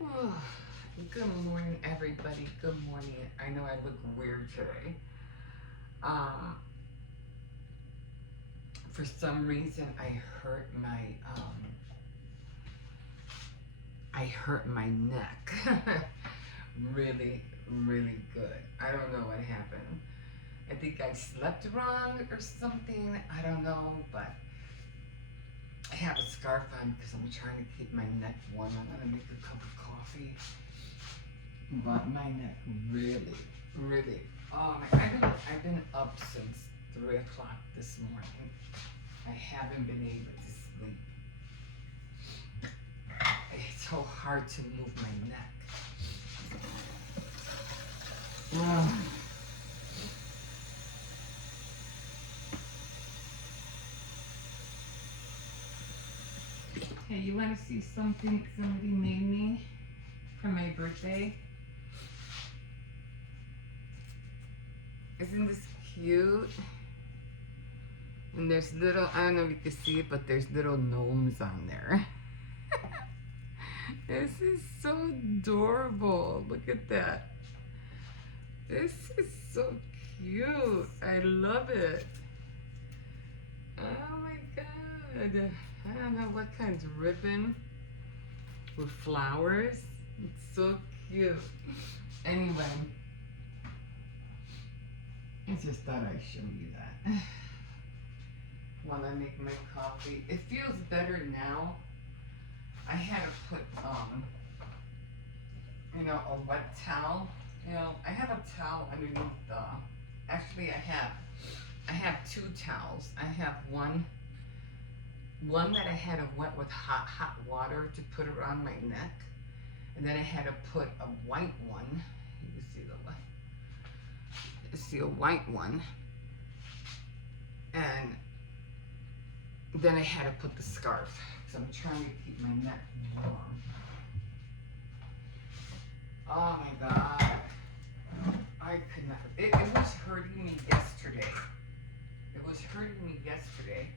Oh, good morning, everybody. Good morning. I know I look weird today. Um, for some reason, I hurt my neck, really, really good. I don't know what happened. I think I slept wrong or something. I don't know, but I have a scarf on because I'm trying to keep my neck warm. I'm gonna make a cup of coffee. But my neck really, really. Oh my! I've been up since 3 o'clock this morning. I haven't been able to sleep. It's so hard to move my neck. Ugh. Hey, you want to see something somebody made me for my birthday? Isn't this cute? And there's little, I don't know if you can see it, but there's little gnomes on there. This is so adorable. Look at that. This is so cute. I love it. Oh my god. I don't know what kind of ribbon with flowers. It's so cute. Anyway, I just thought I'd show you that. While I make my coffee. It feels better now. I had to put a wet towel. I have a towel underneath the actually I have two towels. I have one that I had to wet with hot water to put around my neck. And then I had to put a white one. You can see the white. See a white one. And then I had to put the scarf because I'm trying to keep my neck warm. Oh my god. I could not. It was hurting me yesterday. It was hurting me yesterday.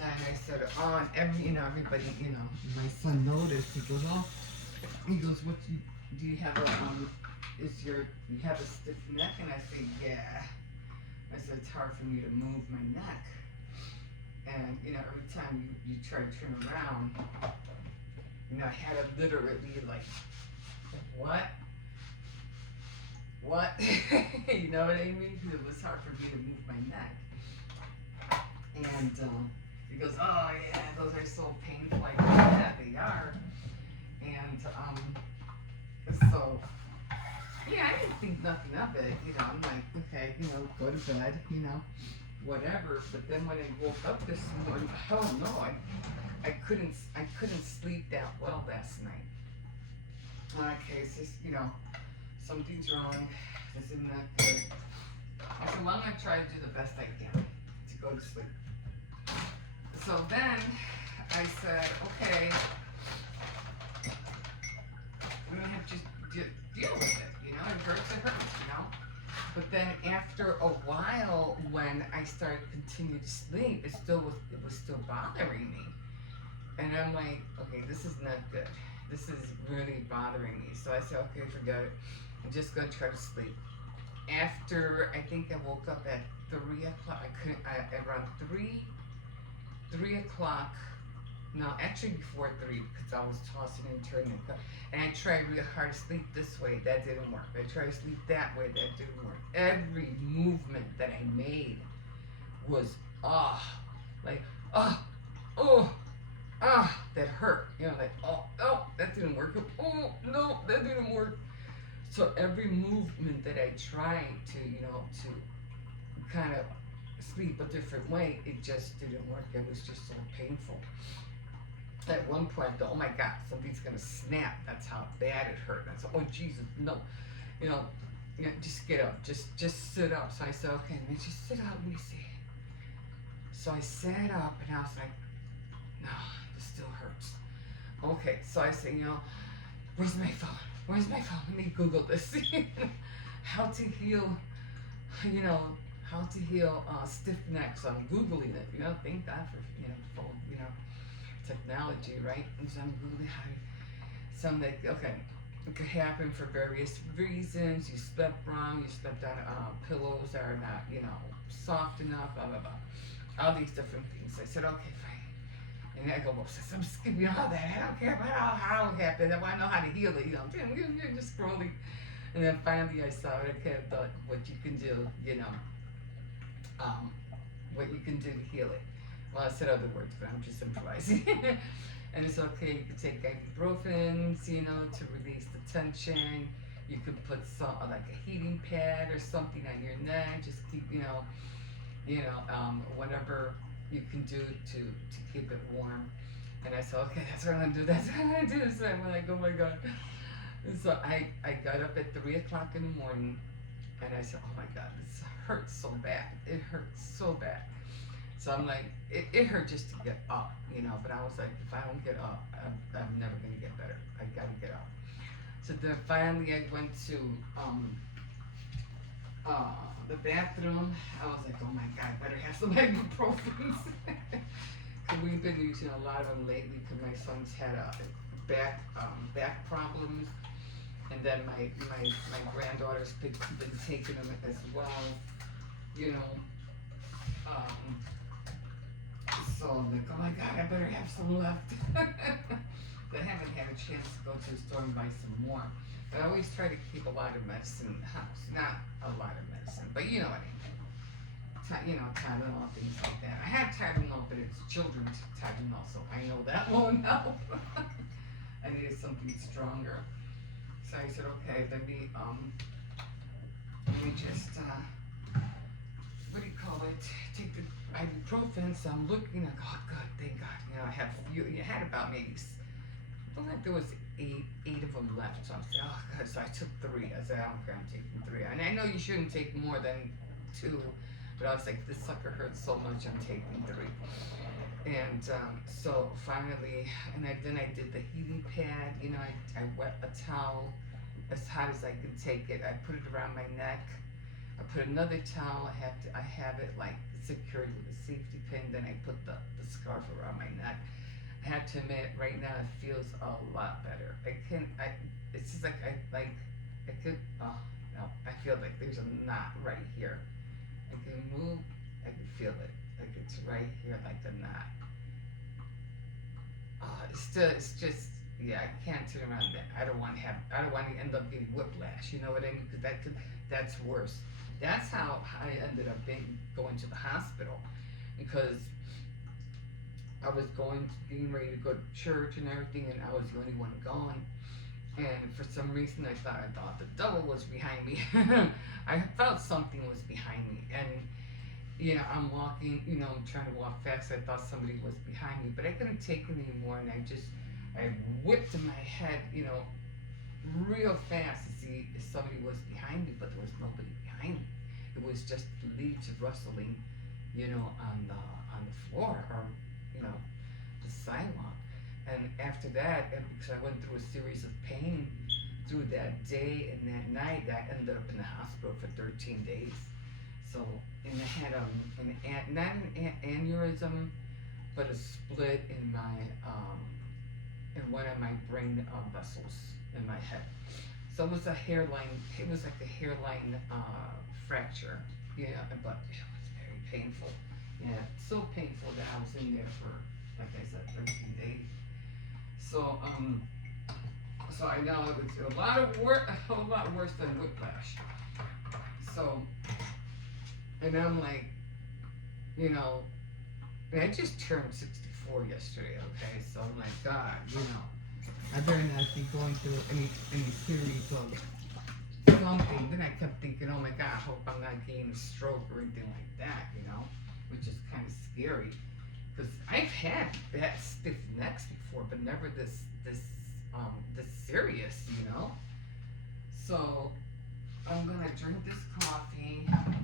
And I said, oh, and everybody, my son noticed. He goes, oh, what do you have you have a stiff neck? And I say, yeah. I said, it's hard for me to move my neck. And, every time you try to turn around, I had to literally like, what? What? You know what I mean? Because it was hard for me to move my neck. And he goes, oh yeah, those are so painful. Like, yeah, they are. And so yeah, I didn't think nothing of it. I'm like, okay, go to bed, whatever. But then when I woke up this morning, oh no, I couldn't sleep that well last night. Okay, it's just, something's wrong. This is not good. I said, well, I'm gonna try to do the best I can to go to sleep. So then I said, okay, we're gonna have to just deal with it. It hurts. But then after a while, when I started to continue to sleep, it was still bothering me. And I'm like, okay, this is not good. This is really bothering me. So I said, okay, forget it. I'm just gonna try to sleep. After I think I woke up at 3 o'clock. I couldn't. Around 3 o'clock. No, actually before 3 because I was tossing and turning. And I tried really hard to sleep this way. That didn't work. I tried to sleep that way. That didn't work. Every movement that I made was like oh that hurt. Like oh that didn't work. Oh no, that didn't work. So every movement that I tried to kind of sleep a different way, it just didn't work. It was just so painful. At one point, I thought, oh my God, something's gonna snap. That's how bad it hurt. I said, oh Jesus, no, just get up, just sit up. So I said, okay, let me just sit up. Let me see. So I sat up, and I was like, no, this still hurts. Okay, so I said, where's my phone? Where's my phone? Let me Google this. How to heal, how to heal stiff neck. So I'm googling it. Thank God for phone, technology, right? And so I'm googling how to. So I'm like, okay, it could happen for various reasons. You slept wrong. You slept on pillows that are not, soft enough. Blah blah blah. All these different things. I said, okay, fine. And I go, well, since I'm skipping all that, I don't care about how it happened. I want to know how to heal it. You're just scrolling. And then finally I saw it. I thought what you can do, what you can do to heal it. Well, I said other words, but I'm just improvising. And it's okay. You can take ibuprofens, to release the tension. You can put some like a heating pad or something on your neck. Just keep, whatever you can do to keep it warm. And I said, okay, that's what I'm gonna do. That's what I'm gonna do. So I'm like, oh my God. And so I got up at 3 o'clock in the morning, and I said, oh my God, this hurts so bad. It hurts so bad. So I'm like, it hurt just to get up, but I was like, if I don't get up, I'm never gonna get better. I gotta get up. So then finally I went to the bathroom. I was like, oh my God, I better have some ibuprofens. Cause we've been using a lot of them lately because my son's had back problems. And then my granddaughter's been taking them as well, so I'm like, oh my God, I better have some left. I haven't had a chance to go to the store and buy some more. But I always try to keep a lot of medicine in the house. Not a lot of medicine, but you know what I mean. Tylenol, things like that. I have Tylenol, but it's children's Tylenol, so I know that won't help. I needed something stronger. So I said, okay, let me just, what do you call it? Take the ibuprofen. So I'm looking, like, oh, good, thank God. You had about maybe, I feel like there was eight of them left. So I'm saying, oh God. So I took 3. I said, I don't care, I'm taking 3. And I know you shouldn't take more than 2, but I was like, this sucker hurts so much, I'm taking 3. And so finally, then I did the heating pad. I wet a towel as hot as I could take it. I put it around my neck. I put another towel. I have it like secured with a safety pin. Then I put the scarf around my neck. I have to admit, right now it feels a lot better. It's just like I could. Oh no, I feel like there's a knot right here. I can move. I can feel it. Like it's right here, like the knot. It's just, yeah, I can't turn around that. I don't want to end up getting whiplash. You know what I mean? Because that's worse. That's how I ended up going to the hospital, because I was getting ready to go to church and everything, and I was the only one going. And for some reason, I thought the devil was behind me. I felt something was behind me, and I'm walking, I'm trying to walk fast. I thought somebody was behind me, but I couldn't take it anymore, and I whipped in my head, real fast to see if somebody was behind me, but there was nobody behind me. It was just leaves rustling, on the floor, or, the sidewalk. And after that, and because I went through a series of pain through that day and that night, I ended up in the hospital for 13 days. So, and I had not an aneurysm, but a split in in one of my brain vessels in my head. So it was like a hairline fracture. Yeah, but it was very painful. Yeah, so painful that I was in there for, like I said, 13 days. So, so I know it was a whole lot worse than whiplash. So, and I'm like, and I just turned 64 yesterday, okay? So I'm like, God, I better not be going through any series of something. Then I kept thinking, oh my God, I hope I'm not getting a stroke or anything like that, which is kind of scary. Because I've had bad stiff necks before, but never this serious, So I'm gonna drink this coffee, and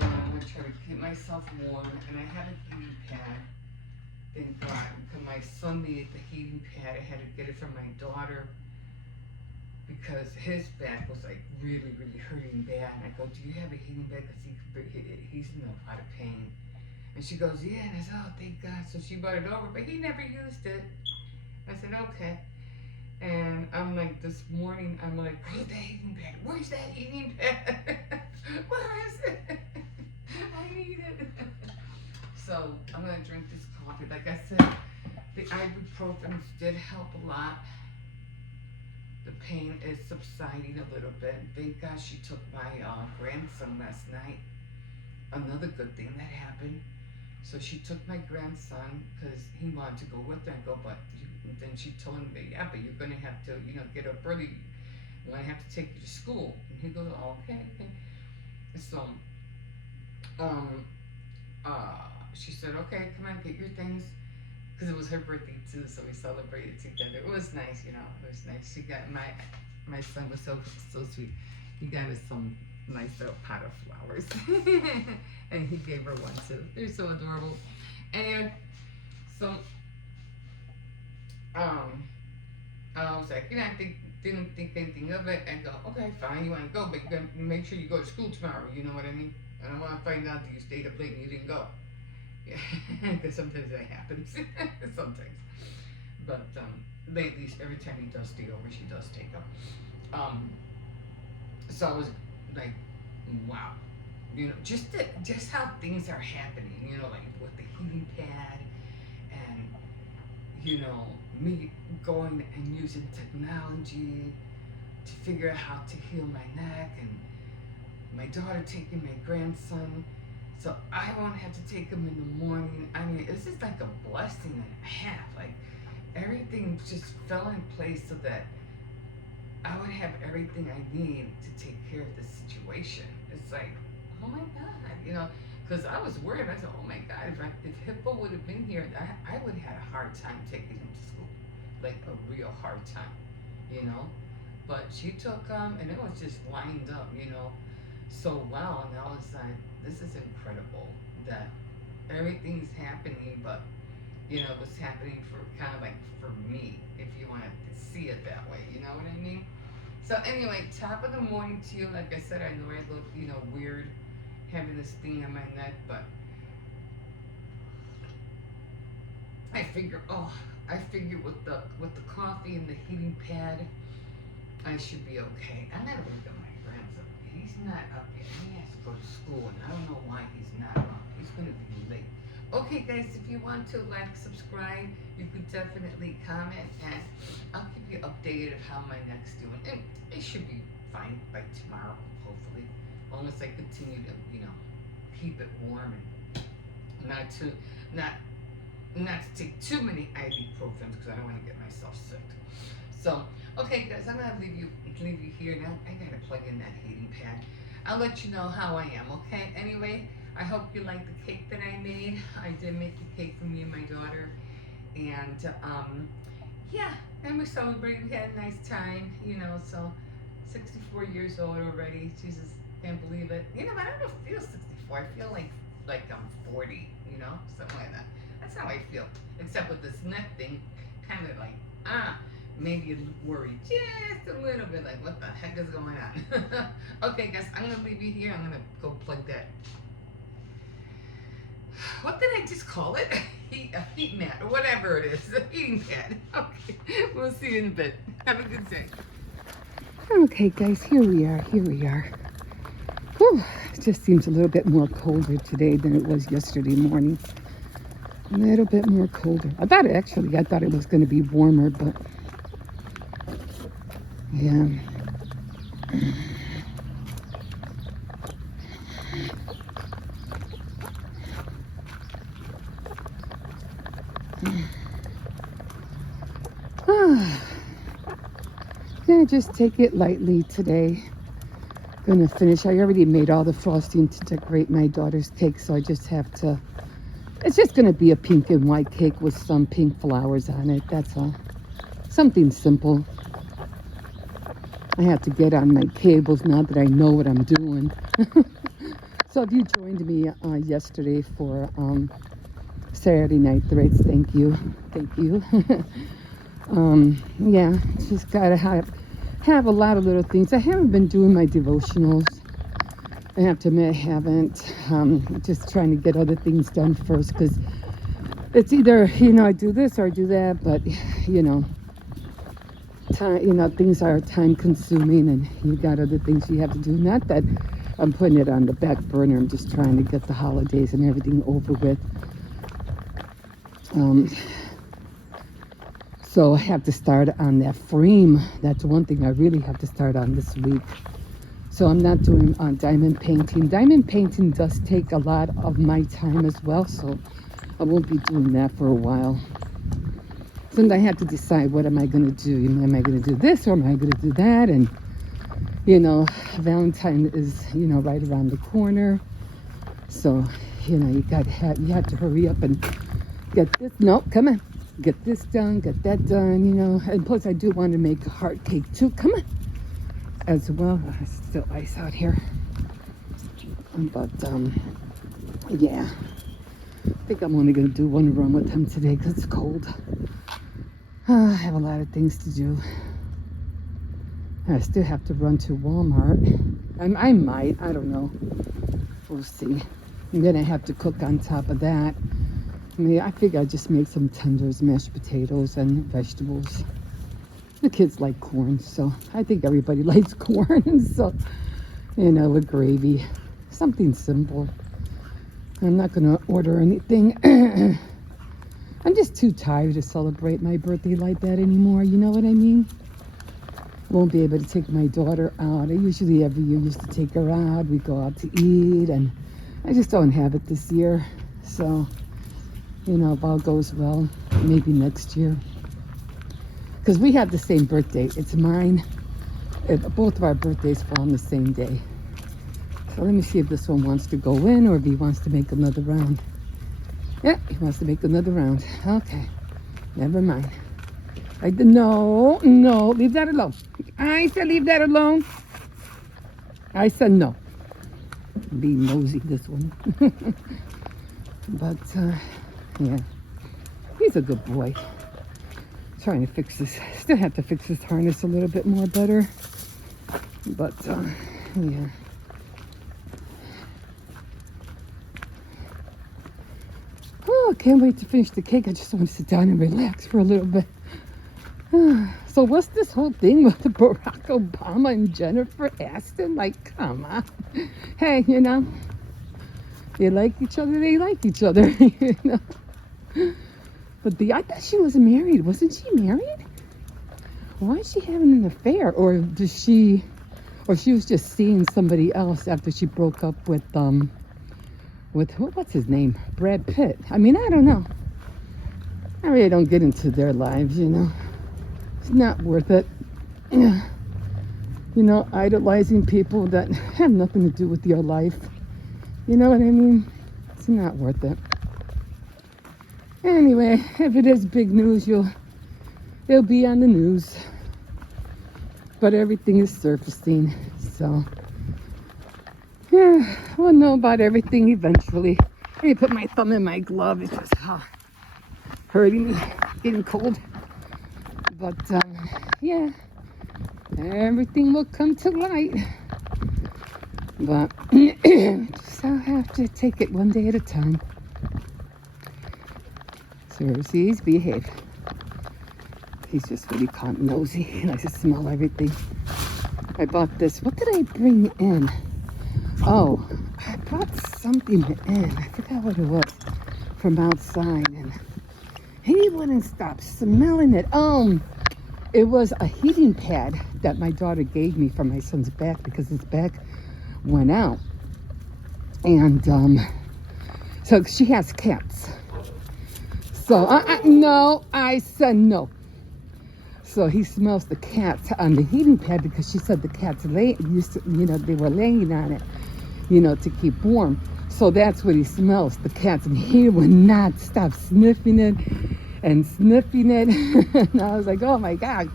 I'm gonna try to keep myself warm. And I have a heating pad. Thank God, because my son needed the heating pad. I had to get it from my daughter because his back was like really, really hurting bad. And I go, do you have a heating bed? Because he's in a lot of pain. And she goes, yeah. And I said, oh, thank God. So she brought it over, but he never used it. I said, okay. And I'm like, this morning, I'm like, where's that heating pad? Where's that heating pad? Where is it? I need it. So I'm going to drink this coffee. Like I said, the ibuprofen did help a lot. The pain is subsiding a little bit. Thank God she took my grandson last night. Another good thing that happened. So she took my grandson because he wanted to go with her. I go, but then she told him, yeah, but you're going to have to, get up early. I'm going to have to take you to school. And he goes, oh, okay. So, she said, okay, come on, get your things. Because it was her birthday too, so we celebrated together. It was nice, it was nice. She got my son was so sweet. He got us some nice little pot of flowers, and he gave her one too. They're so adorable. And so, I was like, didn't think anything of it, and go, okay, fine, you want to go, but you gotta make sure you go to school tomorrow. You know what I mean? I don't want to find out that you stayed up late and you didn't go. Because sometimes that happens. Sometimes. But lately, every time he does stay over, she does take him. So I was like, wow. Just how things are happening, like with the heating pad and, me going and using technology to figure out how to heal my neck, and my daughter taking my grandson. So I won't have to take him in the morning. I mean, it's just like a blessing and a half. Like, everything just fell in place so that I would have everything I need to take care of the situation. It's like, oh my God, because I was worried. I said, oh my God, if Hippo would have been here, I would have had a hard time taking him to school. Like, a real hard time, But she took him, and it was just lined up, so well. And I was like, this is incredible that everything's happening, but what's happening for kind of like for me, if you want to see it that way, you know what I mean? So anyway, top of the morning to you. Like I said, I know I look weird having this thing on my neck, but I figure with the coffee and the heating pad, I should be okay. I'm not wake up my grandson. He's not up yet. He has to go to school, and I don't know why he's not up. He's gonna be late. Okay, guys, if you want to subscribe, you could definitely comment, and I'll keep you updated of how my neck's doing. And it should be fine by tomorrow, hopefully, as long as I continue to, keep it warm and not to take too many ibuprofens, because I don't want to get myself sick. So, okay, guys, I'm gonna leave you here now. I gotta plug in that heating pad. I'll let you know how I am. Okay. Anyway, I hope you like the cake that I made. I did make the cake for me and my daughter, and yeah, and we celebrated. We had a nice time. So 64 years old already. Jesus, can't believe it. But I don't feel 64. I feel like I'm 40. Something like that. That's how I feel. Except with this neck thing, kind of like maybe worried just a little bit, like what the heck is going on? Okay, guys, I'm gonna leave you here. I'm gonna go plug that. What did I just call it? A heat mat or whatever it is, a heating pad. Okay, we'll see you in a bit. Have a good day. Okay, guys, here we are. Whew, it just seems a little bit more colder today than it was yesterday morning. A little bit more colder. I thought it was going to be warmer, but yeah. Gonna just take it lightly today. Gonna finish. I already made all the frosting to decorate my daughter's cake, so I just have to. It's just gonna be a pink and white cake with some pink flowers on it. That's all. Something simple. I have to get on my cables now that I know what I'm doing. So if you joined me yesterday for Saturday Night Threads, thank you. Yeah, just gotta have a lot of little things. I haven't been doing my devotionals. I have to admit I haven't. Just trying to get other things done first, because it's either, I do this or I do that, but, time, things are time consuming, and you got other things you have to do. Not that I'm putting it on the back burner. I'm just trying to get the holidays and everything over with. So I have to start on that frame. That's one thing I really have to start on this week. So I'm not doing diamond painting. Diamond painting does take a lot of my time as well, so I won't be doing that for a while. So I have to decide, what am I going to do? Am I going to do this, or am I going to do that? And, Valentine is, right around the corner. So, you have to hurry up and get this. No, come on. Get this done, get that done, And plus, I do want to make a heart cake too. Come on. As well. There's still ice out here. But, yeah. I think I'm only going to do one run with him today because it's cold. I have a lot of things to do. I still have to run to Walmart. I might. I don't know. We'll see. I'm going to have to cook on top of that. I figure I'd just make some tenders, mashed potatoes, and vegetables. The kids like corn, so I think everybody likes corn. So, with gravy. Something simple. I'm not going to order anything. I'm just too tired to celebrate my birthday like that anymore. You know what I mean? Won't be able to take my daughter out. I usually every year used to take her out. We go out to eat, and I just don't have it this year. So, if all goes well, maybe next year. Because we have the same birthday. It's mine. Both of our birthdays fall on the same day. So let me see if this one wants to go in, or if he wants to make another round. Yeah, he wants to make another round. Okay, never mind. No, leave that alone. I said leave that alone. I said no. Be nosy, this one. But, yeah, he's a good boy. Trying to fix this. Still have to fix this harness a little bit more better. But, yeah. Oh, can't wait to finish the cake. I just want to sit down and relax for a little bit. So what's this whole thing with Barack Obama and Jennifer Aniston? Like, come on. Hey, they like each other, they like each other, But I thought she was married. Wasn't she married? Why is she having an affair? Or she was just seeing somebody else after she broke up with what's his name? Brad Pitt. I don't know. I really don't get into their lives, It's not worth it. Idolizing people that have nothing to do with your life. You know what I mean? It's not worth it. Anyway, if it is big news, it'll be on the news. But everything is surfacing, so yeah, we'll know about everything eventually. Let me put my thumb in my glove. It's just hurting me, getting cold. But yeah, everything will come to light. But just I'll have to take it one day at a time. Cersei's behave. He's just really nosy. He likes to smell everything. I bought this. What did I bring in? Oh, I brought something in. I forgot what it was from outside, and he wouldn't stop smelling it. It was a heating pad that my daughter gave me for my son's back because his back went out, and so she has cats. So no, I said no. So he smells the cats on the heating pad because she said the cats they were laying on it, to keep warm. So that's what he smells, the cats, and he would not stop sniffing it and sniffing it. And I was like, oh my God,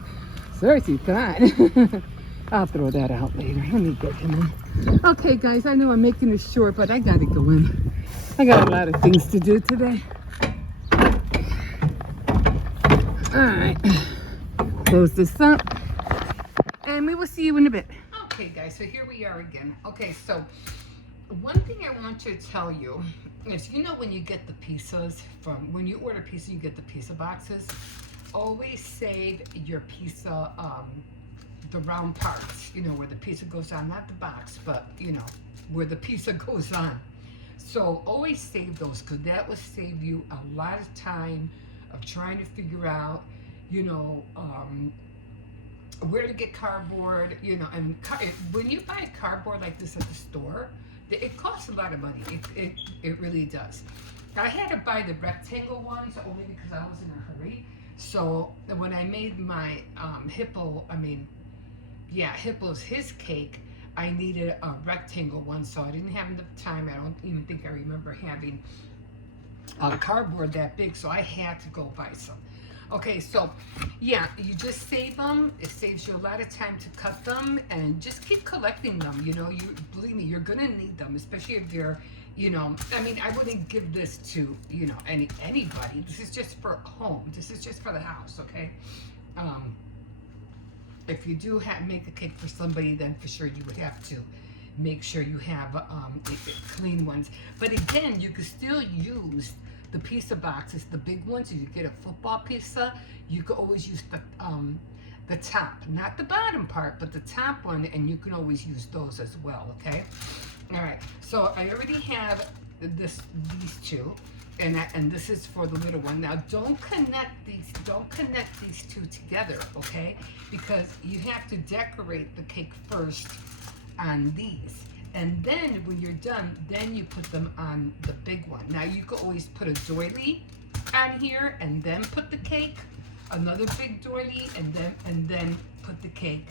Cersei, come on. I'll throw that out later. Let me get him in. Okay, guys, I know I'm making it short, but I gotta go in. I got a lot of things to do today. All right, close this up. and we will see you in a bit. Okay, guys, so here we are again. Okay, so one thing I want to tell you is, you know, when you get the pizzas when you order pizza, you get the pizza boxes. Always save your pizza, the round parts, you know, where the pizza goes on, not the box, but, you know, where the pizza goes on. So always save those, because that will save you a lot of time of trying to figure out, you know, where to get cardboard, you know. And when you buy cardboard like this at the store, it costs a lot of money. It really does. I had to buy the rectangle ones only because I was in a hurry. So when I made my Hippo's his cake, I needed a rectangle one, so I didn't have enough time. I don't even think I remember having a cardboard that big, so I had to go buy some. Okay, so yeah, you just save them. It saves you a lot of time to cut them, and just keep collecting them. You know, believe me, you're gonna need them, especially if you're, you know, I mean, I wouldn't give this to, you know, anybody. This is just for home. This is just for the house, okay? If you do make a cake for somebody, then for sure you would have to make sure you have clean ones. But again, you can still use the pizza boxes, the big ones. If you get a football pizza, you can always use the top, not the bottom part, but the top one, and you can always use those as well. Okay. All right. So I already have these two. And this is for the little one. Now don't connect these two together, okay? Because you have to decorate the cake first on these. And then when you're done, then you put them on the big one. Now you could always put a doily on here and then put the cake, another big doily, and then put the cake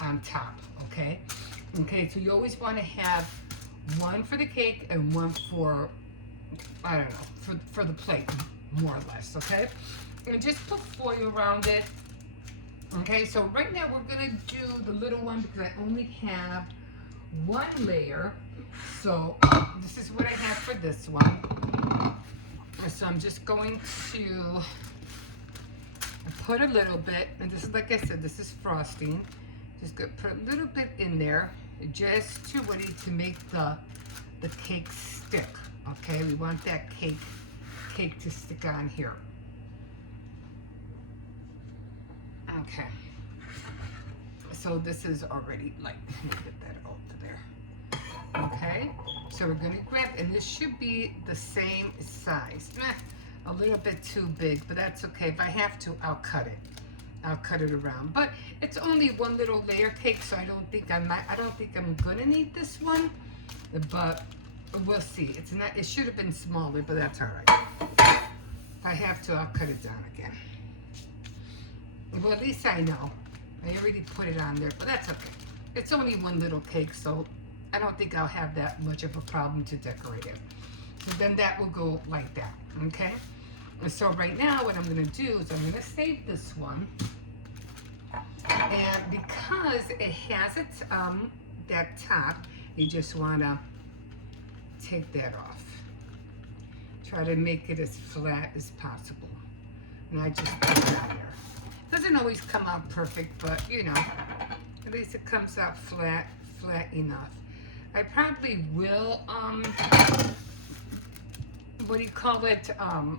on top, okay? Okay, so you always want to have one for the cake and one for, I don't know, for the plate, more or less, okay? And just put foil around it. Okay, so right now we're gonna do the little one because I only have one layer. So this is what I have for this one. So I'm just going to put a little bit, and this is, like I said, this is frosting. Just gonna put a little bit in there, just to make the cake stick. Okay, we want that cake to stick on here. Okay. So this is already, like, let me get that over there. Okay, so we're gonna grab, and this should be the same size. A little bit too big, but that's okay. If I have to, I'll cut it. I'll cut it around. But it's only one little layer cake, so I don't think I'm gonna need this one. But we'll see. It should have been smaller, but that's all right. If I have to, I'll cut it down again. Well, at least I know. I already put it on there, but that's okay. It's only one little cake, so I don't think I'll have that much of a problem to decorate it. So then that will go like that, okay? And so right now, what I'm gonna do is I'm gonna save this one. And because it has that top, you just wanna take that off. Try to make it as flat as possible. And I just put it on there. Doesn't always come out perfect, but you know, at least it comes out flat enough. I probably will, what do you call it? No,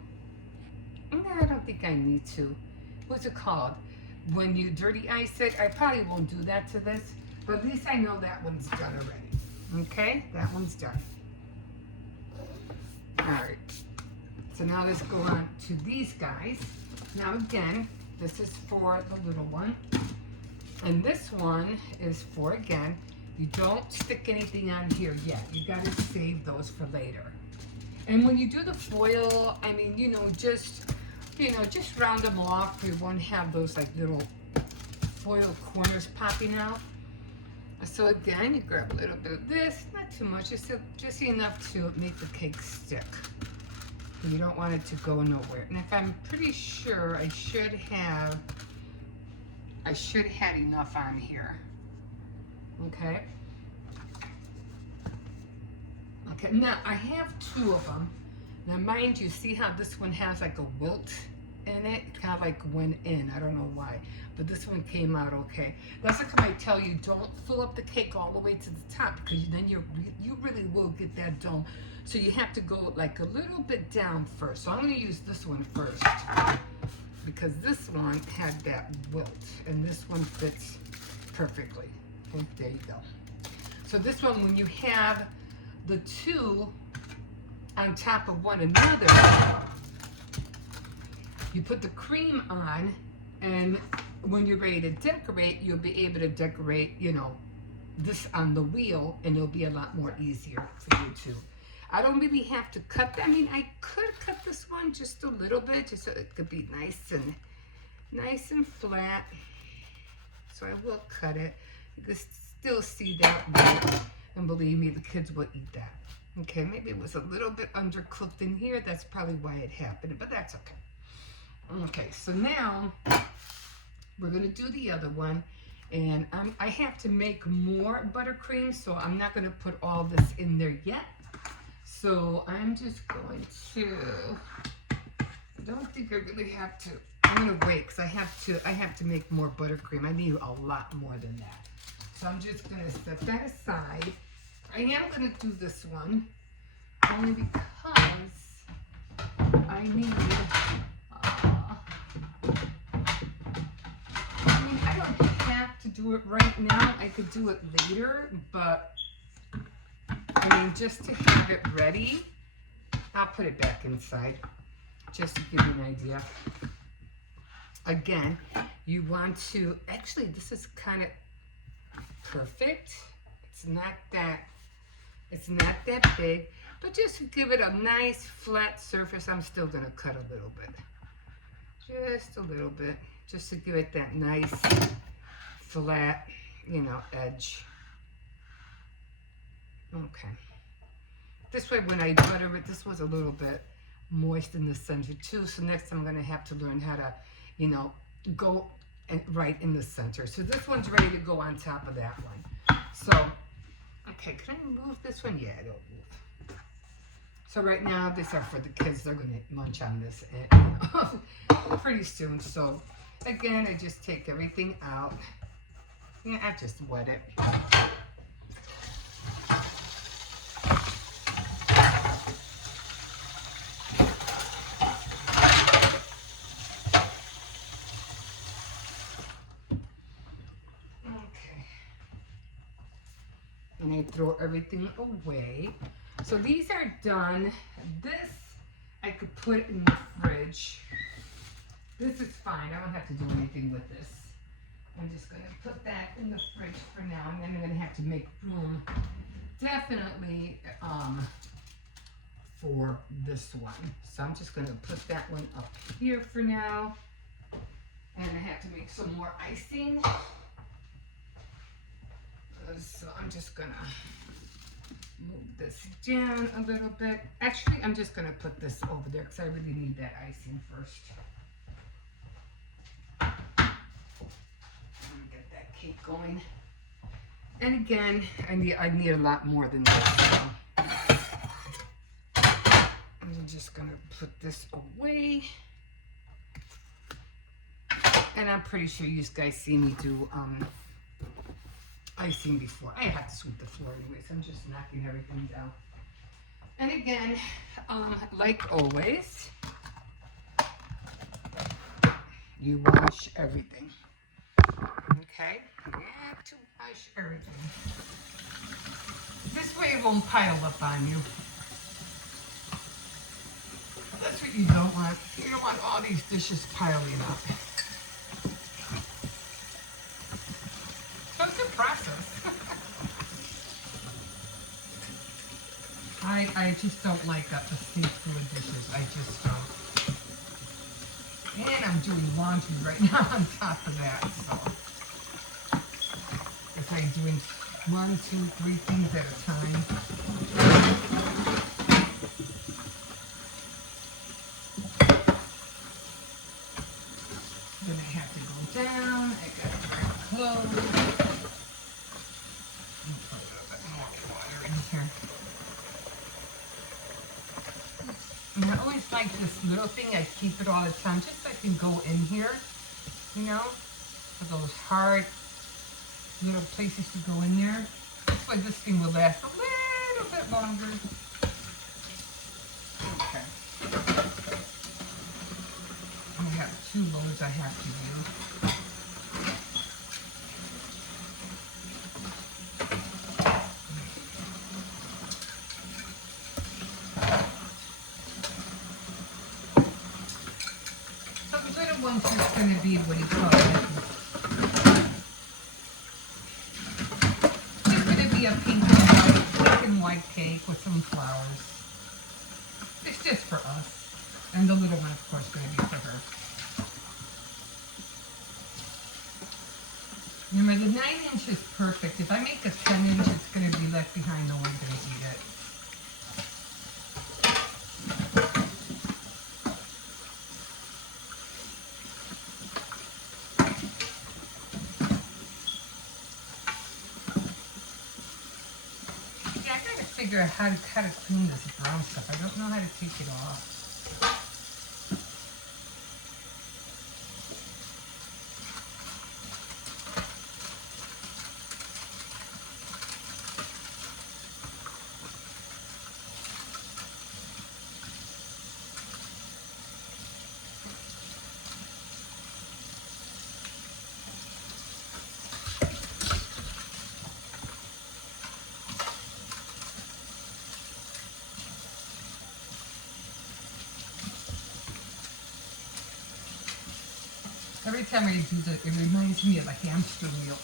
I don't think I need to. What's it called? When you dirty ice it, I probably won't do that to this, but at least I know that one's done already. Okay, that one's done. All right, so now let's go on to these guys. Now again, this is for the little one, and this one is for, again, you don't stick anything on here yet. You gotta save those for later. And when you do the foil, I mean, just round them off. You won't have those like little foil corners popping out. So again, you grab a little bit of this, not too much, just enough to make the cake stick. You don't want it to go nowhere. And if I'm pretty sure I should have enough on here. Okay. Okay, now I have two of them. Now mind you, see how this one has like a wilt and it kind of like went in. I don't know why, but this one came out okay. That's like when I tell you, don't fill up the cake all the way to the top, because then you really will get that dome. So you have to go like a little bit down first. So I'm going to use this one first, because this one had that wilt, and this one fits perfectly. Okay, there you go. So this one, when you have the two on top of one another, you put the cream on, and when you're ready to decorate, you'll be able to decorate, you know, this on the wheel, and it'll be a lot more easier for you to. I don't really have to cut that. I mean, I could cut this one just a little bit, just so it could be nice and flat. So I will cut it. You can still see that white, and believe me, the kids will eat that. Okay, maybe it was a little bit undercooked in here. That's probably why it happened, but that's okay. Okay, so now we're gonna do the other one, and I have to make more buttercream, so I'm not gonna put all this in there yet. So I'm just going to, I don't think I really have to, I'm gonna wait, because I have to make more buttercream. I need a lot more than that. So I'm just gonna set that aside. I am gonna do this one, only because I need, I mean, I don't have to do it right now. I could do it later, but I mean, just to have it ready, I'll put it back inside, just to give you an idea. Again, you want to, actually, this is kind of perfect. It's not that big, but just to give it a nice flat surface. I'm still gonna cut a little bit, just a little bit, just to give it that nice flat, you know, edge. Okay. This way, when I butter it, this was a little bit moist in the center too. So next time I'm gonna have to learn how to, you know, go right in the center. So this one's ready to go on top of that one. So, okay, can I move this one? Yeah, it'll move. So right now, these are for the kids. They're gonna munch on this pretty soon. So again, I just take everything out. Yeah, I just wet it. And I throw everything away. So these are done. This I could put in the fridge. This is fine. I don't have to do anything with this. I'm just gonna put that in the fridge for now, and then I'm gonna have to make room, definitely, for this one. So I'm just gonna put that one up here for now. And I have to make some more icing. So I'm just gonna move this down a little bit. Actually, I'm just gonna put this over there because I really need that icing first. Get that cake going. And again, I need a lot more than this. So I'm just gonna put this away. And I'm pretty sure you guys see me do icing before. I have to sweep the floor anyways. I'm just knocking everything down. And again, like always, you wash everything. Okay? You have to wash everything. This way it won't pile up on you. That's what you don't want. You don't want all these dishes piling up. So it's a process. I just don't like a sink full of dishes. I just don't. And I'm doing laundry right now on top of that, so. It's like doing 1, 2, 3 things at a time. Then I have to go down. I gotta dry clothes. Put a little bit more water in here. And I always like like this little thing. I keep it all the time, just so I can go in here, you know, for those hard little places to go in there. This way this thing will last a little bit longer. Okay. I have 2 loads I have to use. So the little one's just going to be, what do you call it? It's going to be a pink and white cake with some flowers. It's just for us. And the little one, of course, going to be for her. Remember, the 9-inch is perfect. If I make a 10-inch, it's going to be left behind. No one's going to eat it. Yeah, I got to figure out how to clean this brown stuff. I don't know how to take it off. Every time I do that, it reminds me of a hamster wheel.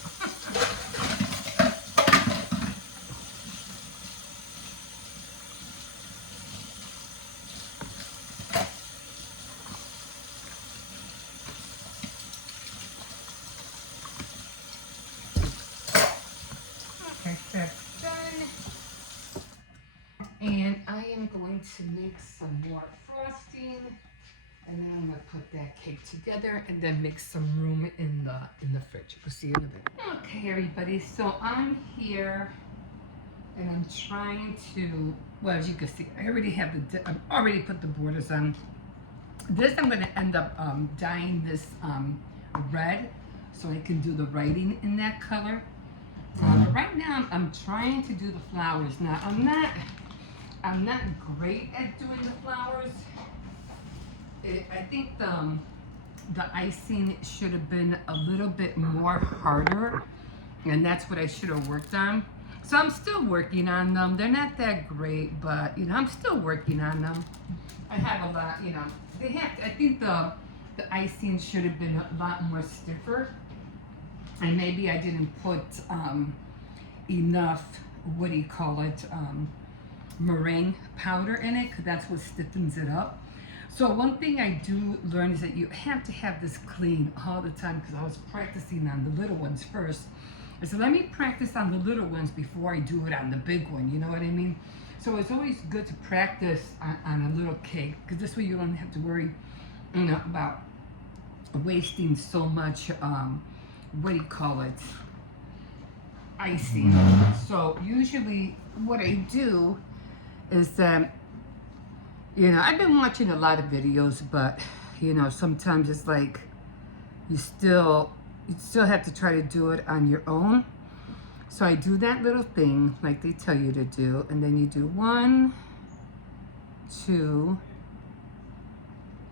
Okay, that's done. And I am going to make some more frosting. And then I'm gonna put that cake together and then make some room in the fridge. We'll see you in a bit. Okay, everybody. So I'm here, and I'm trying to. Well, as you can see, I already have I've already put the borders on. This I'm gonna end up dyeing this red, so I can do the writing in that color. But right now I'm trying to do the flowers. Now I'm not great at doing the flowers. I think the icing should have been a little bit more harder, and that's what I should have worked on. So I'm still working on them. They're not that great, but you know, I'm still working on them. I have a lot, you know. I think the icing should have been a lot more stiffer, and maybe I didn't put enough, what do you call it, meringue powder in it, because that's what stiffens it up. So one thing I do learn is that you have to have this clean all the time, because I was practicing on the little ones first. I said, let me practice on the little ones before I do it on the big one, you know what I mean? So it's always good to practice on a little cake, because this way you don't have to worry, you know, about wasting so much, what do you call it, icing. So usually what I do is that, you know, I've been watching a lot of videos, but you know, sometimes it's like you still have to try to do it on your own. So I do that little thing like they tell you to do, and then you do 1, 2,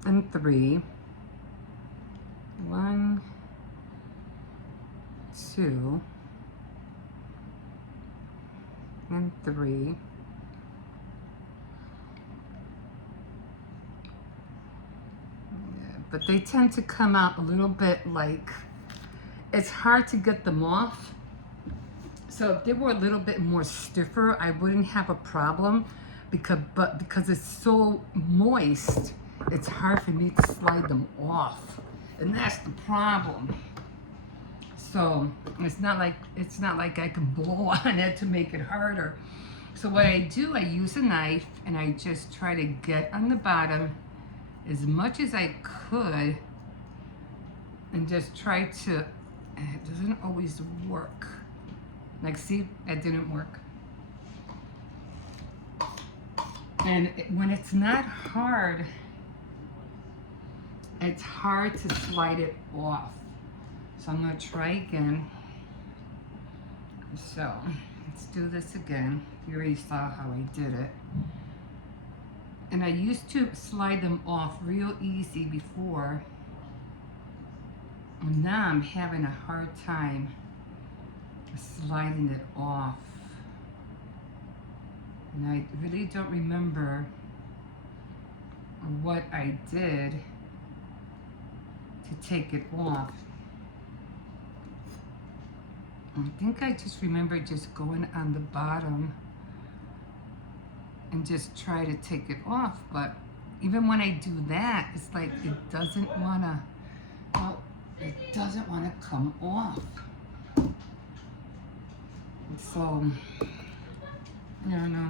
and 3. 1, 2, and 3. But they tend to come out a little bit like, it's hard to get them off. So if they were a little bit more stiffer, I wouldn't have a problem, because it's so moist, it's hard for me to slide them off, and that's the problem. So it's not like I can blow on it to make it harder. So what I do, I use a knife and I just try to get on the bottom as much as I could, and just try to, it doesn't always work. Like, see, that didn't work. And when it's not hard, it's hard to slide it off. So I'm gonna try again. So let's do this again. You already saw how I did it. And I used to slide them off real easy before. And now I'm having a hard time sliding it off. And I really don't remember what I did to take it off. I think I just remember just going on the bottom and just try to take it off. But even when I do that, it's like it doesn't wanna, well, it doesn't wanna come off. So, I don't know.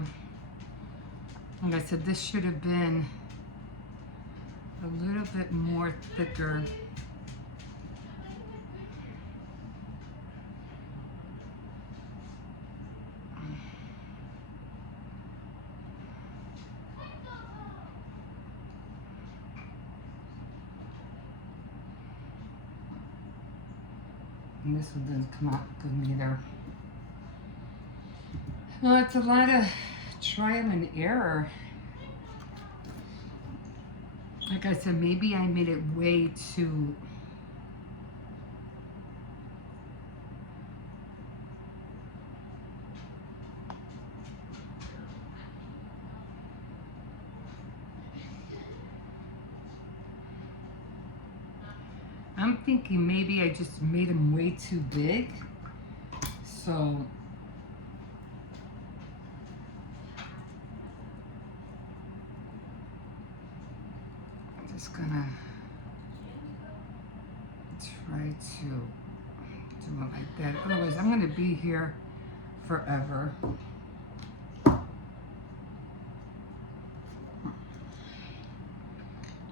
Like I said, this should have been a little bit more thicker. And this one didn't come out good either. Well, it's a lot of trial and error. Like I said, maybe I made it way too I'm thinking maybe I just made them way too big. So I'm just gonna try to do it like that. Otherwise, I'm gonna be here forever.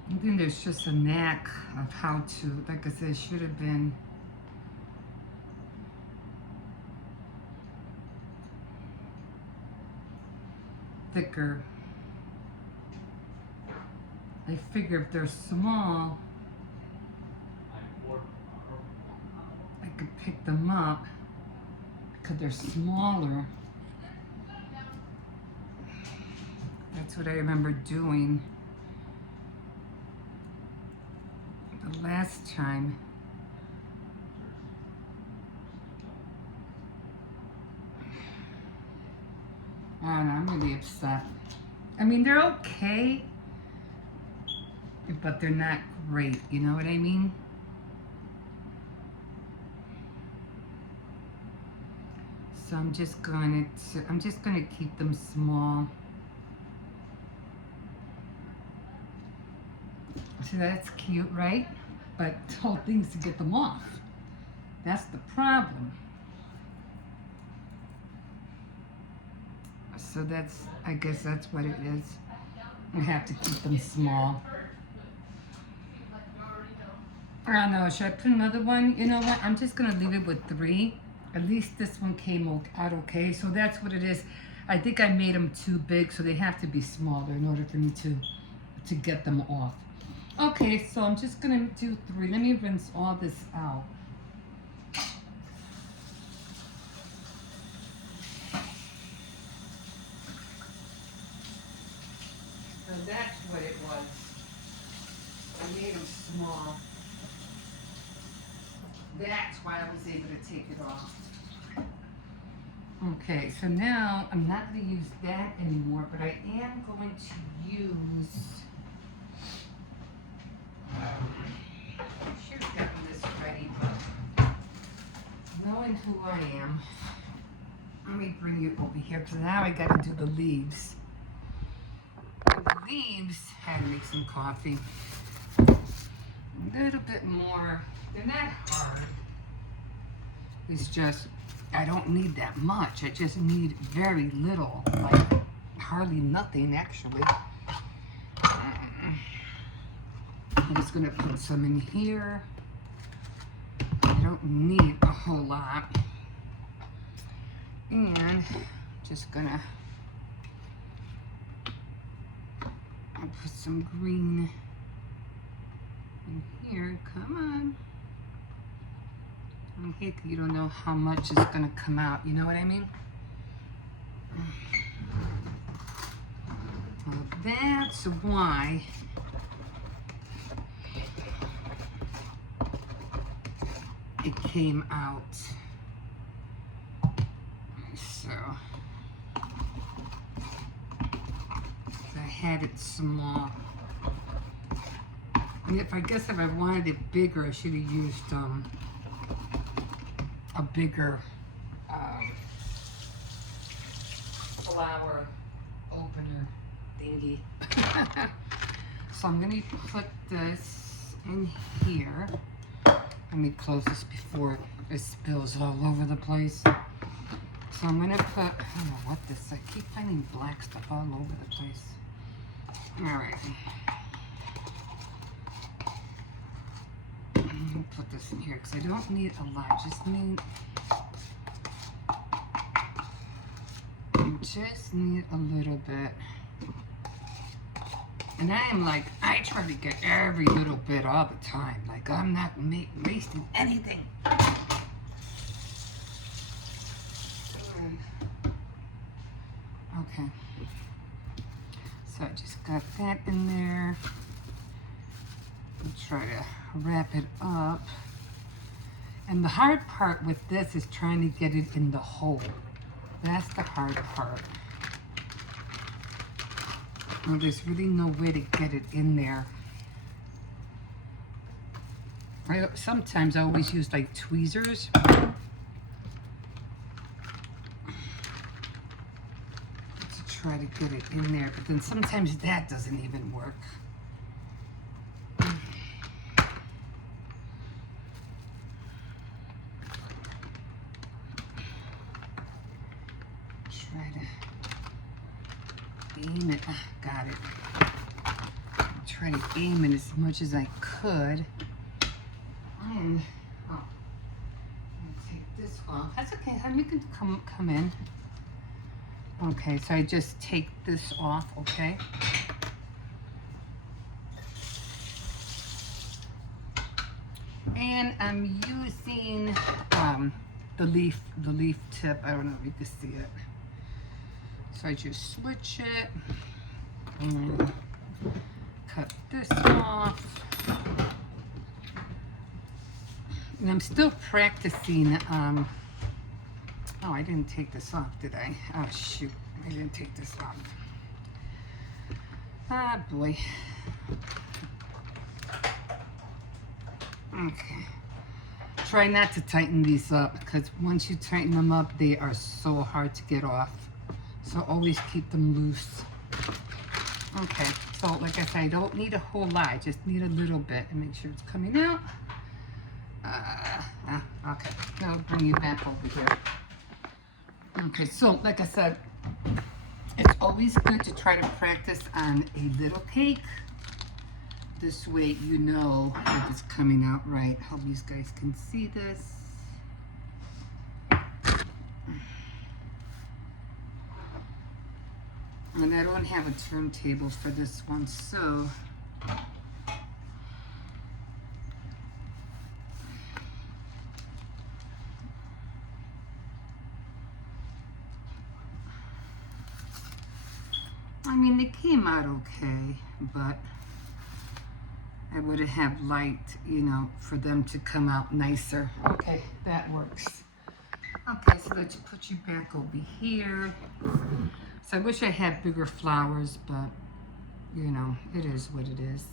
I think there's just a knack of how to, like I said, it should have been thicker. I figure if they're small, I could pick them up because they're smaller. That's what I remember doing the last time. I don't know, I'm really upset. I mean, they're okay, but they're not great, you know what I mean? So I'm just gonna keep them small. See, that's cute, right? But the whole thing's to get them off. That's the problem. So that's, I guess that's what it is. I have to keep them small. I don't know, should I put another one? You know what, I'm just gonna leave it with 3. At least this one came out okay, so that's what it is. I think I made them too big, so they have to be smaller in order for me to get them off. Okay, so I'm just gonna do 3. Let me rinse all this out. So that's what it was. I made them small. That's why I was able to take it off. Okay, so now I'm not going to use that anymore, but I am going to use. I should have gotten this ready, but knowing who I am, let me bring you over here because now I got to do the leaves. And the leaves, had to make some coffee. A little bit more. They're not hard. It's just, I don't need that much. I just need very little, like hardly nothing actually. I'm just gonna put some in here. I don't need a whole lot. And just gonna put some green hate that you don't know how much is gonna come out, you know what I mean? Well, that's why it came out. So I had it small. And if I wanted it bigger, I should have used a bigger flower opener thingy. So I'm gonna put this in here. Let me close this before it spills all over the place. So I'm gonna put, I don't know what this, I keep finding black stuff all over the place. All right. I'm gonna put this in here because I don't need a lot, just need a little bit. And I am like, I try to get every little bit all the time. Like I'm not wasting anything. Okay. So I just got that in there. I'll try to wrap it up. And the hard part with this is trying to get it in the hole. That's the hard part. Well, there's really no way to get it in there. Sometimes I always use like tweezers. To try to get it in there, but then sometimes that doesn't even work. Try to aim it. Got it. Try to aim it as much as I could. And I'm gonna take this off. That's okay. Honey, you can come in. Okay, so I just take this off. Okay. And I'm using the leaf tip. I don't know if you can see it. So I just switch it and cut this off. And I'm still practicing. Oh, I didn't take this off, did I? Oh, shoot. I didn't take this off. Ah, boy. Okay. Try not to tighten these up because once you tighten them up, they are so hard to get off. So always keep them loose. Okay, so like I said, I don't need a whole lot. I just need a little bit and make sure it's coming out. Okay, now I'll bring you back over here. Okay, so like I said, it's always good to try to practice on a little cake. This way you know if it's coming out right. Hope you guys can see this. And I don't have a turntable for this one, so I mean, they came out okay, but I would have liked, you know, for them to come out nicer. Okay, that works. Okay, so let's put you back over here. So I wish I had bigger flowers, but, you know, it is what it is.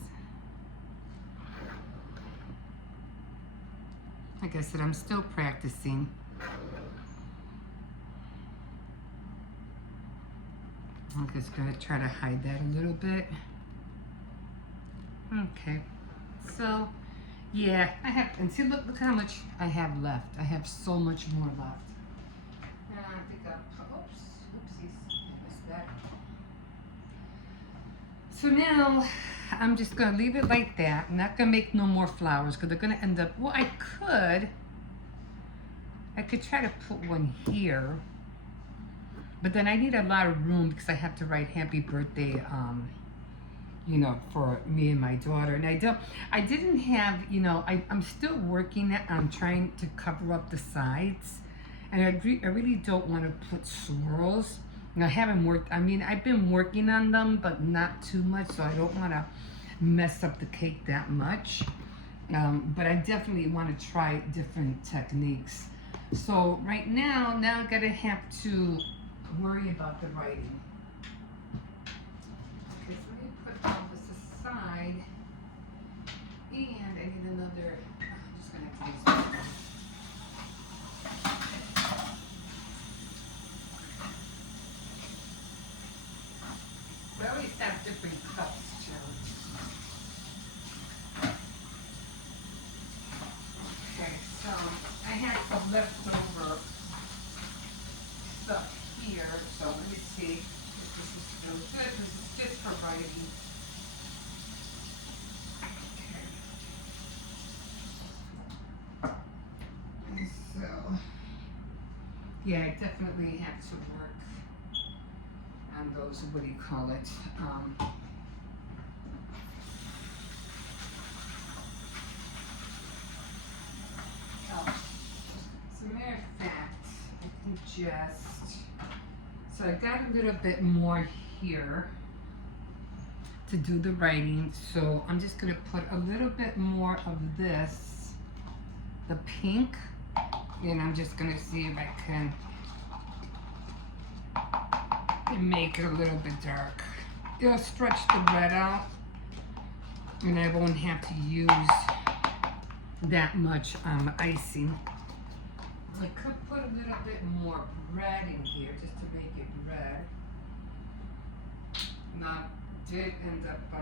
Like I said, I'm still practicing. I'm just going to try to hide that a little bit. Okay, so yeah, I have, and see, look how much I have left. I have so much more left. And I think oopsies, I missed that. So now I'm just gonna leave it like that. I'm not gonna make no more flowers because they're gonna end up, well, I could try to put one here, but then I need a lot of room because I have to write happy birthday you know, for me and my daughter. And I didn't have, you know, I'm still working on trying to cover up the sides. And I really don't want to put swirls. And I haven't worked, I mean, I've been working on them, but not too much, so I don't want to mess up the cake that much. But I definitely want to try different techniques. So right now I'm gonna have to worry about the writing. Okay, so let me put all this aside, and I need another. I'm just gonna have to use this one. We always have different cups, too. Okay, so I have some leftover stuff here, so let me see if this is still good. This is just for writing. Okay. And so, yeah, I definitely have to work on those, what do you call it? As a matter of fact, I can just, so I got a little bit more here to do the writing, so I'm just gonna put a little bit more of this, the pink, and I'm just gonna see if I can make it a little bit dark. It'll stretch the red out, and I won't have to use that much icing. I could put a little bit more red in here just to make it red. Now, did end up, I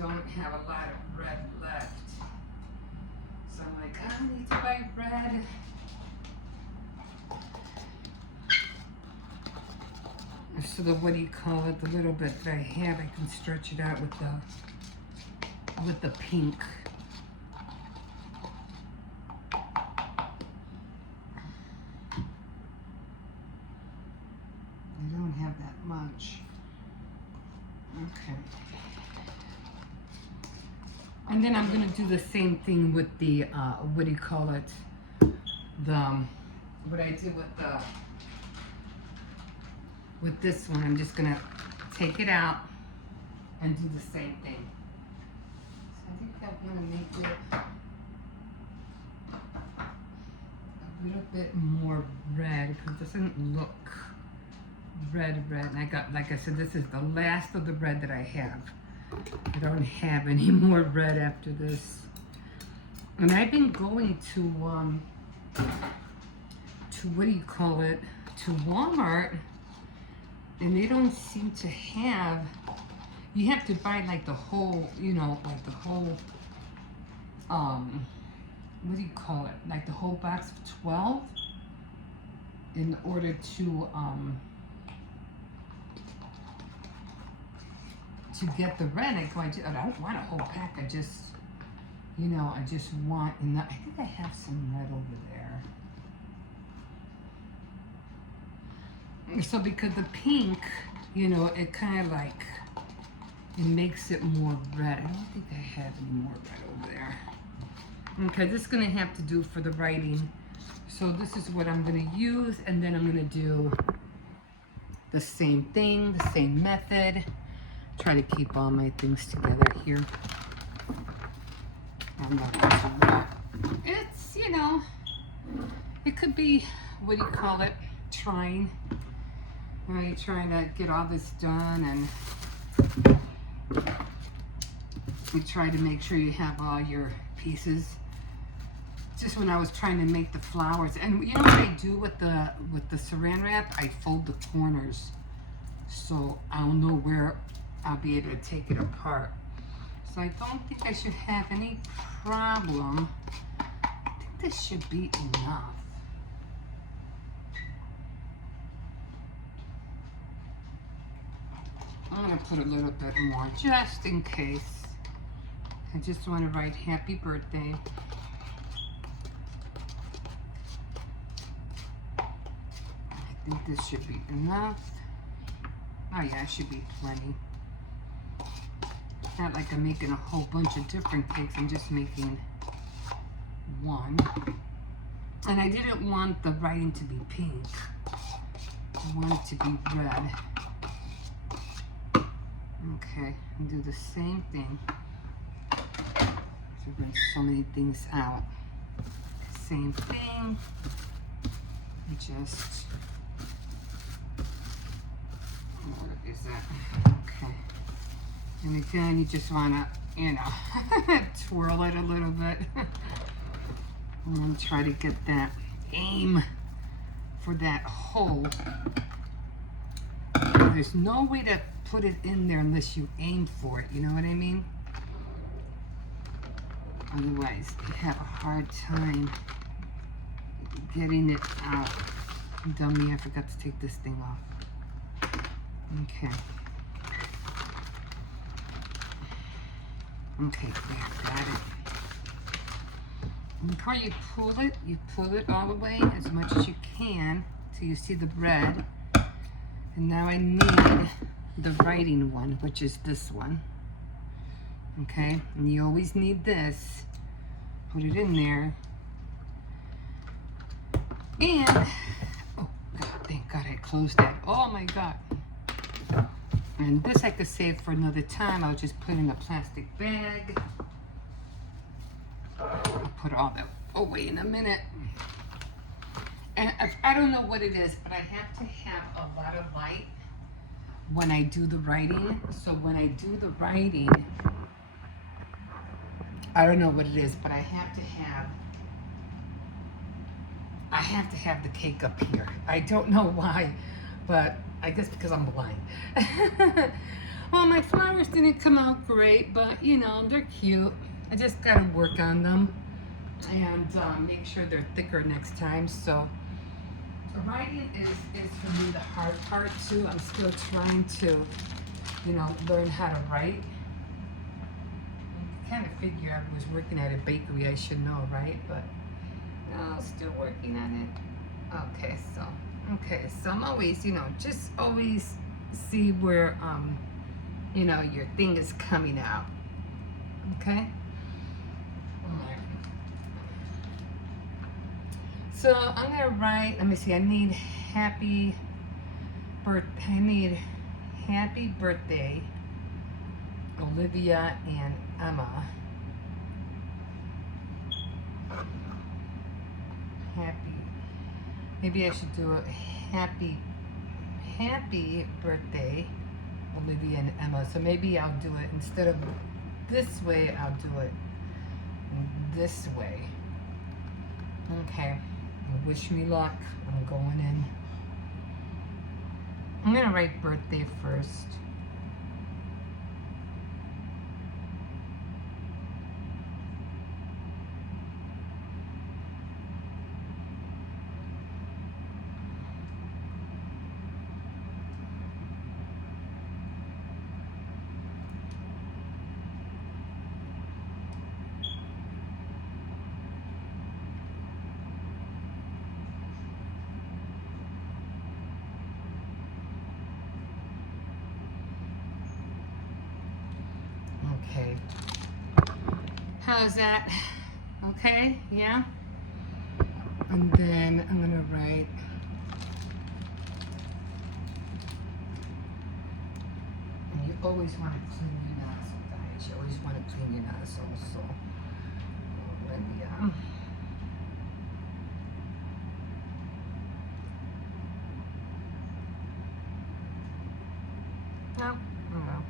don't have a lot of red left. So I'm like, I need to buy red. So the, what do you call it, the little bit that I have, I can stretch it out with the pink. I don't have that much. Okay. And then I'm gonna do the same thing with the, what do you call it? The, what I did with this one, I'm just gonna take it out and do the same thing. So I think I wanna make it a little bit more red because it doesn't look red. And I got, like I said, this is the last of the red that I have. I don't have any more red after this. And I've been going to what do you call it? To Walmart, and they don't seem to have, you have to buy like the whole, you know, like the whole, what do you call it? Like the whole box of 12 in order to get the red. I go, I don't want a whole pack. I just, you know, I just want enough. I think I have some red over there. So because the pink, you know, it kind of like, it makes it more red. I don't think I have any more red over there. Okay, this is gonna have to do for the writing. So this is what I'm gonna use, and then I'm gonna do the same thing, the same method. Try to keep all my things together here. I'm not going to, it's, you know, it could be, what do you call it, trying. Right, trying to get all this done, and you try to make sure you have all your pieces. Just when I was trying to make the flowers, and you know what I do with the saran wrap? I fold the corners, so I'll know where I'll be able to take it apart. So I don't think I should have any problem. I think this should be enough. I'm gonna put a little bit more just in case. I just want to write happy birthday. I think this should be enough. Oh yeah, it should be plenty. Not like I'm making a whole bunch of different cakes. I'm just making one. And I didn't want the writing to be pink. I want it to be red. Okay, and do the same thing. So bring so many things out. Same thing. Just, what is that? Okay. And again, you just want to, you know, twirl it a little bit. And then try to get that aim for that hole. There's no way to put it in there unless you aim for it, you know what I mean? Otherwise, you have a hard time getting it out. Dummy, I forgot to take this thing off. Okay. Okay, there, got it. And before you pull it all the way as much as you can till you see the bread. And now I need the writing one, which is this one. Okay, and you always need this. Put it in there. And, oh God, thank God I closed that. Oh my God. And this I could save for another time. I'll just put in a plastic bag. I'll put all that away in a minute. And I don't know what it is, but I have to have a lot of light when I do the writing. So when I do the writing, I don't know what it is, but I have to have the cake up here. I don't know why, but I guess because I'm blind. Well, my flowers didn't come out great, but you know, they're cute. I just gotta work on them and make sure they're thicker next time. So the writing is for me the hard part too. I'm still trying to, you know, learn how to write. I kind of figure I was working at a bakery, I should know, right? But no, still working on it. Okay, so I'm always, you know, just always see where, you know, your thing is coming out. Okay? Alright. So I'm gonna write, let me see, I need happy birthday, Olivia and Emma. Maybe I should do a happy birthday, Olivia and Emma. So maybe I'll do it instead of this way, I'll do it this way. Okay. Wish me luck. I'm going in. I'm gonna write birthday first. Okay. How's that? Okay, yeah? And then I'm gonna write you always want to clean your nozzle, guys. You always want to clean your nozzle, so Olivia. No, oh well.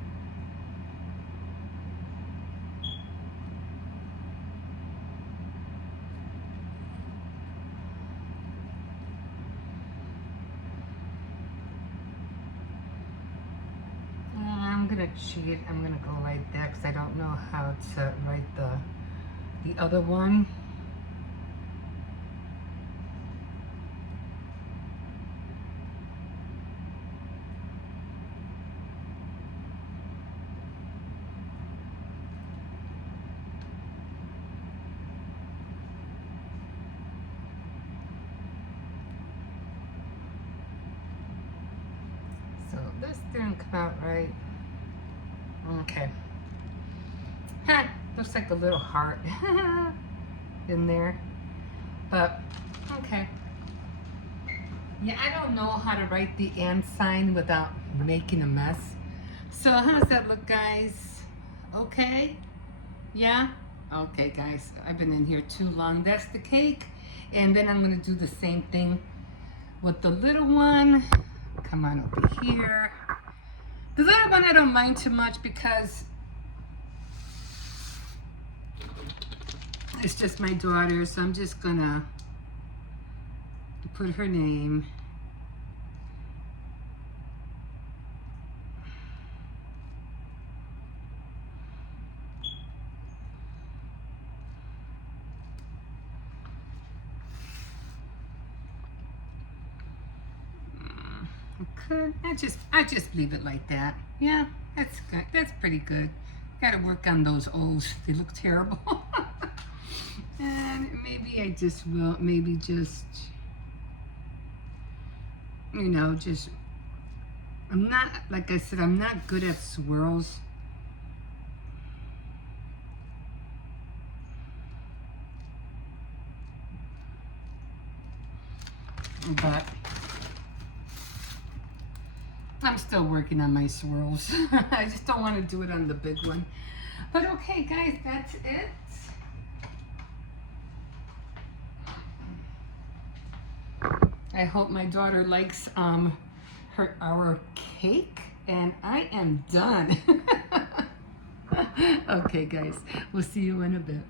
I'm gonna cheat. I'm gonna go like that because I don't know how to write the other one. So This didn't come out right. Okay. Huh, looks like a little heart in there. But, okay. Yeah, I don't know how to write the and sign without making a mess. So how does that look, guys? Okay? Yeah? Okay, guys. I've been in here too long. That's the cake. And then I'm going to do the same thing with the little one. Come on over here. The little one I don't mind too much because it's just my daughter. So I'm just going to put her name. Okay, I just leave it like that. Yeah, that's good. That's pretty good. Got to work on those O's. They look terrible. And maybe I just will. Maybe just, you know, just. I'm not, like I said, I'm not good at swirls. But I'm still working on my swirls. I just don't want to do it on the big one. But okay, guys, that's it. I hope my daughter likes our cake, and I am done. Okay, guys, we'll see you in a bit.